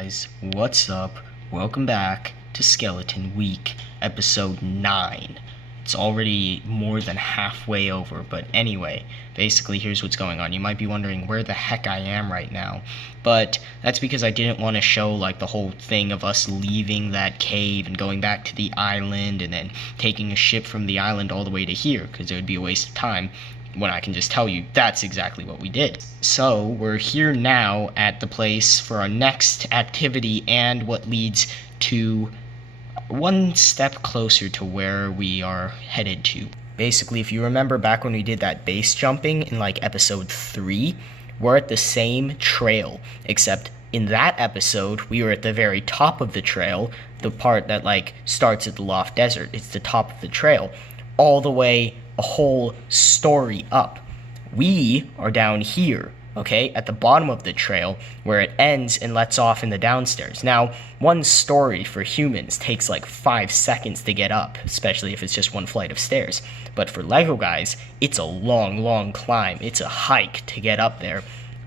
guys, what's up? Welcome back to Skeleton Week, episode 9. It's already more than halfway over, but anyway, basically here's what's going on. You might be wondering where the heck I am right now, but that's because I didn't want to show like the whole thing of us leaving that cave and going back to the island and then taking a ship from the island all the way to here, because it would be a waste of time when I can just tell you that's exactly what we did. So we're here now at the place for our next activity and what leads to one step closer to where we are headed to. Basically, if you remember back when we did that base jumping in like episode 3, we're at the same trail, except in that episode we were at the very top of the trail, the part that like starts at the Loft Desert. It's the top of the trail, all the way a whole story up. We are down here, okay, at the bottom of the trail where it ends and lets off in the downstairs. Now, one story for humans takes like 5 seconds to get up, especially if it's just one flight of stairs. But for Lego guys, it's a long climb. It's a hike to get up there.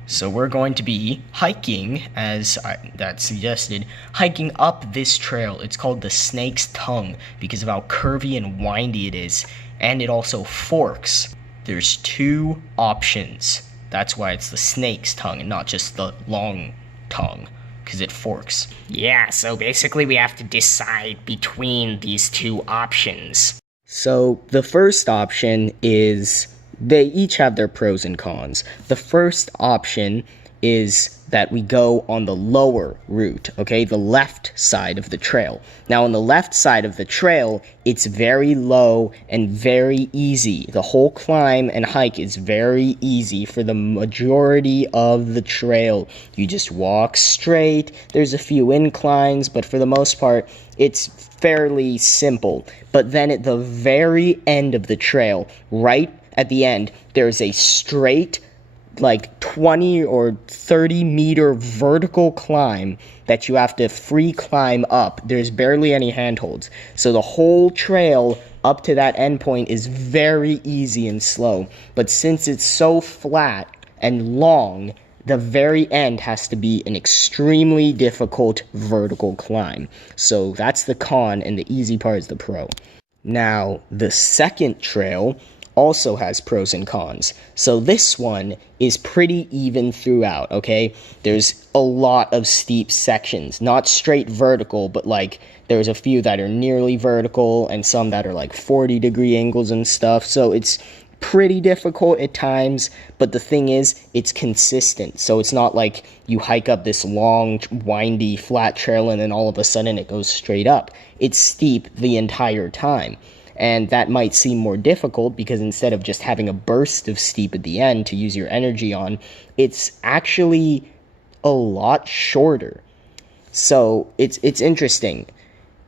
So we're going to be hiking, as that suggested, hiking up this trail. It's called the Snake's Tongue because of how curvy and windy it is, and it also forks. There's 2 options. That's why it's the Snake's Tongue and not just the long tongue, because it forks. Yeah, so basically we have to decide between these 2 options. So the first option is, they each have their pros and cons. The first option is that we go on the lower route, okay, the left side of the trail. Now on the left side of the trail, it's very low and very easy. The whole climb and hike is very easy for the majority of the trail. You just walk straight. There's a few inclines, but for the most part, it's fairly simple. But then at the very end of the trail, right at the end, there's a straight like 20 or 30 meter vertical climb that you have to free climb up. There's barely any handholds. So the whole trail up to that endpoint is very easy and slow. But since it's so flat and long, the very end has to be an extremely difficult vertical climb. So that's the con, and the easy part is the pro. Now, the second trail also has pros and cons. So this one is pretty even throughout, okay? There's a lot of steep sections, not straight vertical, but like there's a few that are nearly vertical and some that are like 40-degree angles and stuff. So it's pretty difficult at times, but the thing is, it's consistent. So it's not like you hike up this long, windy, flat trail and then all of a sudden it goes straight up. It's steep the entire time. And that might seem more difficult because instead of just having a burst of steep at the end to use your energy on, it's actually a lot shorter. So it's interesting.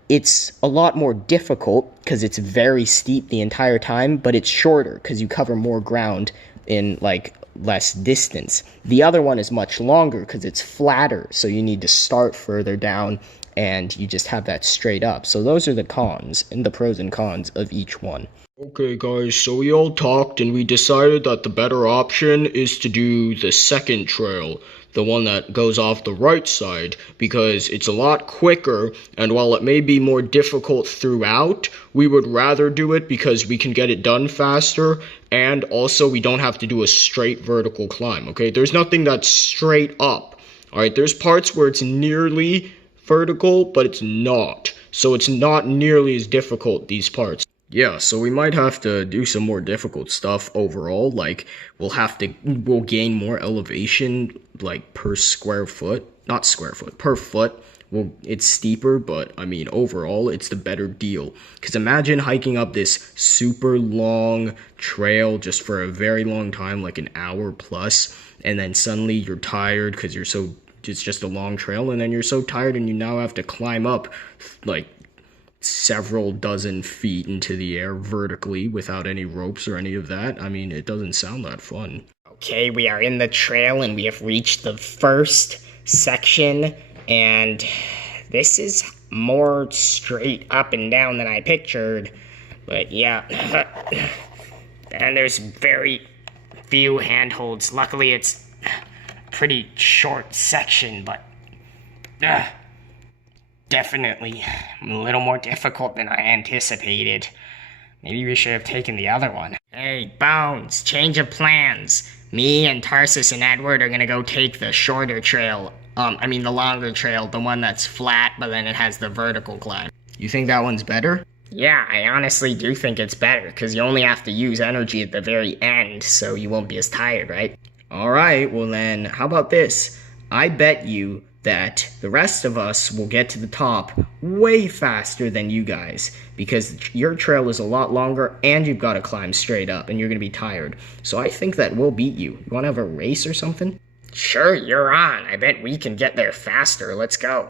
It's a lot more difficult because it's very steep the entire time, but it's shorter because you cover more ground in like less distance. The other one is much longer because it's flatter, so you need to start further down and you just have that straight up. So those are the cons and the pros and cons of each one. Okay guys, so we all talked and we decided that the better option is to do the second trail, the one that goes off the right side, because it's a lot quicker, and while it may be more difficult throughout, we would rather do it because we can get it done faster, and also we don't have to do a straight vertical climb, okay? There's nothing that's straight up, alright? There's parts where it's nearly vertical, but it's not. So it's not nearly as difficult, these parts. Yeah, so we might have to do some more difficult stuff overall, like we'll gain more elevation, like per square foot, not square foot, per foot. Well, it's steeper, but I mean, overall, it's the better deal. Because imagine hiking up this super long trail just for a very long time, like an hour plus, and then suddenly you're tired because it's just a long trail, and then you're so tired and you now have to climb up like several dozen feet into the air vertically without any ropes or any of that. I mean, it doesn't sound that fun. Okay, we are in the trail and we have reached the first section, and this is more straight up and down than I pictured, but yeah. And there's very few handholds. Luckily it's pretty short section, but Definitely a little more difficult than I anticipated. Maybe we should have taken the other one. Hey, Bones, change of plans. Me and Tarsus and Edward are gonna go take the shorter trail. The longer trail, the one that's flat, but then it has the vertical climb. You think that one's better? Yeah, I honestly do think it's better, because you only have to use energy at the very end, so you won't be as tired, right? Alright, well then, how about this? I bet you that the rest of us will get to the top way faster than you guys, because your trail is a lot longer and you've got to climb straight up and you're going to be tired. So I think that we'll beat you. You want to have a race or something? Sure, you're on. I bet we can get there faster. Let's go.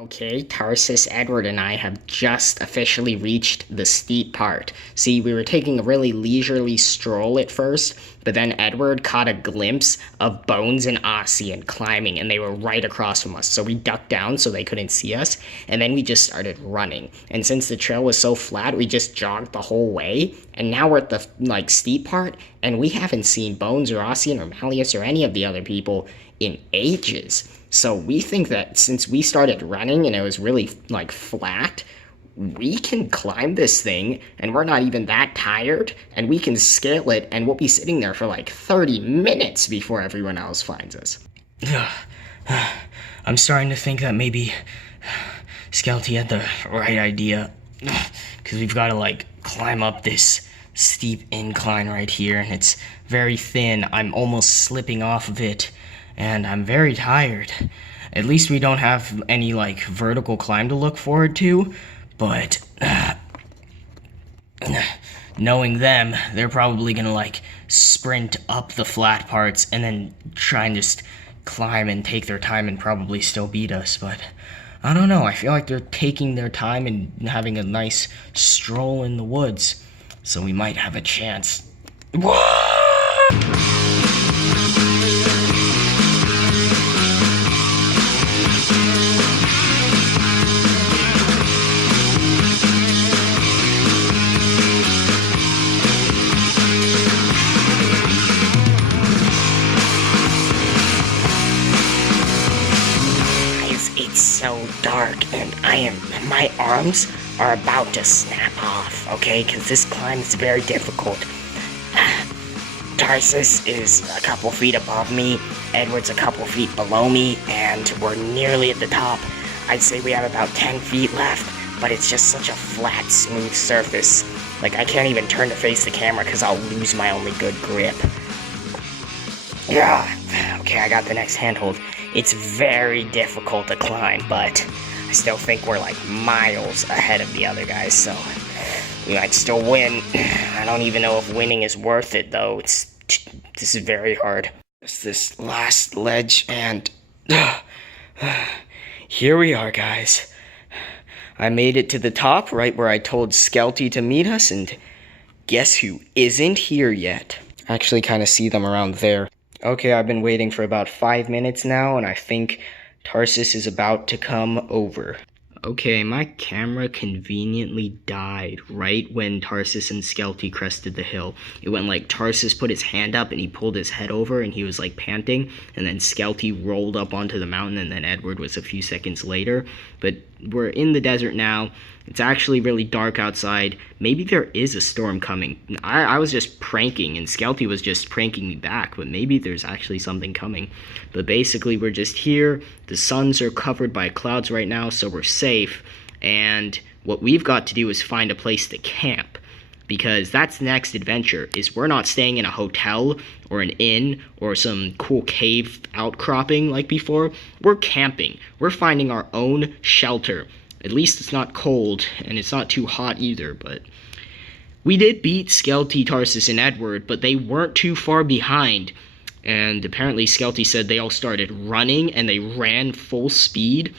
Okay, Tarsus, Edward, and I have just officially reached the steep part. See, we were taking a really leisurely stroll at first, but then Edward caught a glimpse of Bones and Ossian climbing, and they were right across from us. So we ducked down so they couldn't see us, and then we just started running. And since the trail was so flat, we just jogged the whole way, and now we're at the, steep part, and we haven't seen Bones or Ossian or Malleus or any of the other people in ages. So we think that since we started running and it was really, flat, we can climb this thing, and we're not even that tired, and we can scale it, and we'll be sitting there for, 30 minutes before everyone else finds us. I'm starting to think that maybe Skelty had the right idea, because we've got to, climb up this steep incline right here, and it's very thin. I'm almost slipping off of it, and I'm very tired. At least we don't have any, vertical climb to look forward to, but knowing them, they're probably gonna, sprint up the flat parts and then try and just climb and take their time and probably still beat us, but I don't know. I feel like they're taking their time and having a nice stroll in the woods, so we might have a chance. So dark, and my arms are about to snap off, okay? Because this climb is very difficult. Tarsus is a couple feet above me, Edward's a couple feet below me, and we're nearly at the top. I'd say we have about 10 feet left, but it's just such a flat, smooth surface. I can't even turn to face the camera because I'll lose my only good grip. Yeah, okay, I got the next handhold. It's very difficult to climb, but I still think we're miles ahead of the other guys, so we might still win. I don't even know if winning is worth it, though. This is very hard. It's this last ledge, and here we are, guys. I made it to the top, right where I told Skelty to meet us, and guess who isn't here yet? I actually kind of see them around there. Okay, I've been waiting for about 5 minutes now, and I think Tarsus is about to come over. Okay, my camera conveniently died right when Tarsus and Skelty crested the hill. It went Tarsus put his hand up and he pulled his head over and he was panting, and then Skelty rolled up onto the mountain, and then Edward was a few seconds later. But we're in the desert now. It's actually really dark outside. Maybe there is a storm coming. I was just pranking, and Skelty was just pranking me back, but maybe there's actually something coming. But basically, we're just here. The suns are covered by clouds right now, so we're safe. And what we've got to do is find a place to camp, because that's the next adventure, is we're not staying in a hotel or an inn or some cool cave outcropping like before. We're camping. We're finding our own shelter. At least it's not cold, and it's not too hot either, but we did beat Skelty, Tarsus, and Edward, but they weren't too far behind. And apparently Skelty said they all started running, and they ran full speed.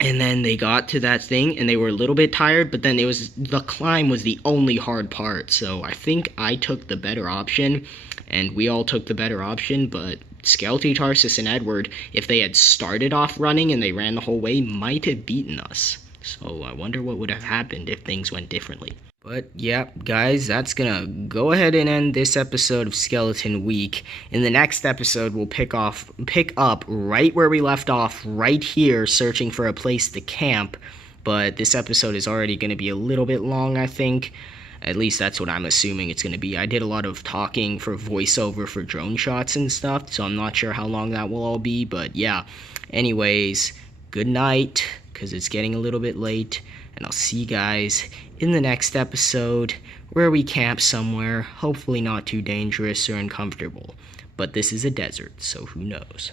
And then they got to that thing, and they were a little bit tired, but then the climb was the only hard part. So I think I took the better option, and we all took the better option, but Skelty, Tarsus, and Edward, if they had started off running and they ran the whole way, might have beaten us. So I wonder what would have happened if things went differently. But yeah, guys, that's gonna go ahead and end this episode of Skeleton Week. In the next episode, we'll pick up right where we left off, right here, searching for a place to camp. But this episode is already gonna be a little bit long, I think. At least that's what I'm assuming it's gonna be. I did a lot of talking for voiceover for drone shots and stuff, so I'm not sure how long that will all be. But yeah, anyways, good night, because it's getting a little bit late. And I'll see you guys in the next episode where we camp somewhere, hopefully not too dangerous or uncomfortable. But this is a desert, so who knows?